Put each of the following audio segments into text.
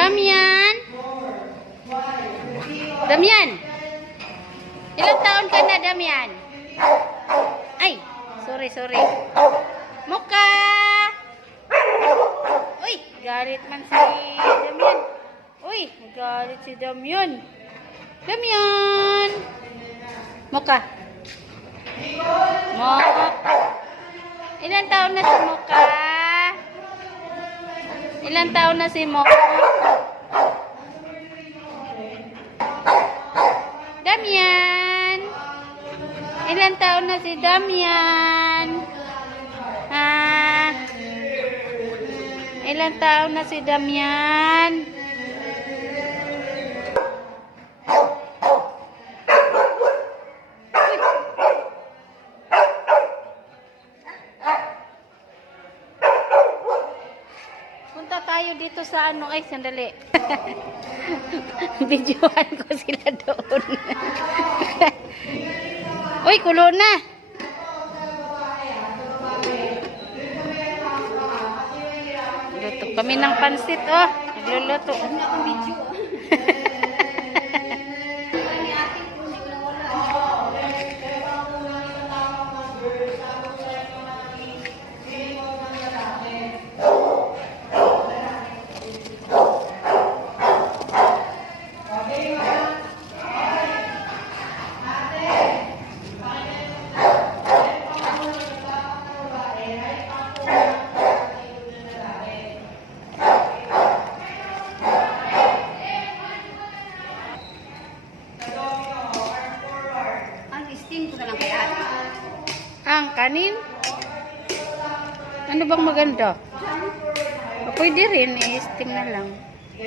Damian? Damian? Ilang taon ka na, Damian? Ay, sorry. Mocha! Uy, galit man si Damian. Uy, galit si Damian. Damian! Mocha. Mocha. Ilang taon na si Mocha? Ilang taon na si Mocha? Damian! Ilang taon na si Damian? Ha? Ilang taon na si Damian? Punta tayo dito sa ano, ay sandali. Videohan ko sila doon. Uy, kulo na. Luto kami ng pansit, oh. Nagluluto. Ang kanin? Ano bang maganda? O, pwede rin, i-steam na lang. 1,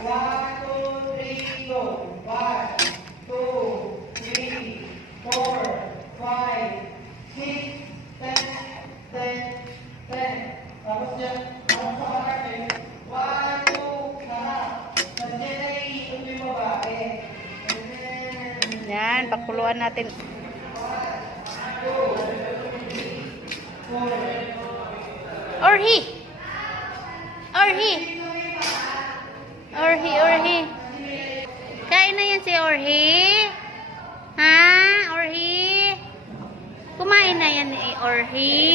2, 3, go. 1, 2, 3, 4, 5, 6, 7, 10. Tapos dyan, tapos sa natin. 1, 2, tapos dyan ay iikot yung babae. Yan, pakuluan natin. Orhi! Kain na yan si Orhi? Ha? Orhi? Kumain na yan ni Orhi?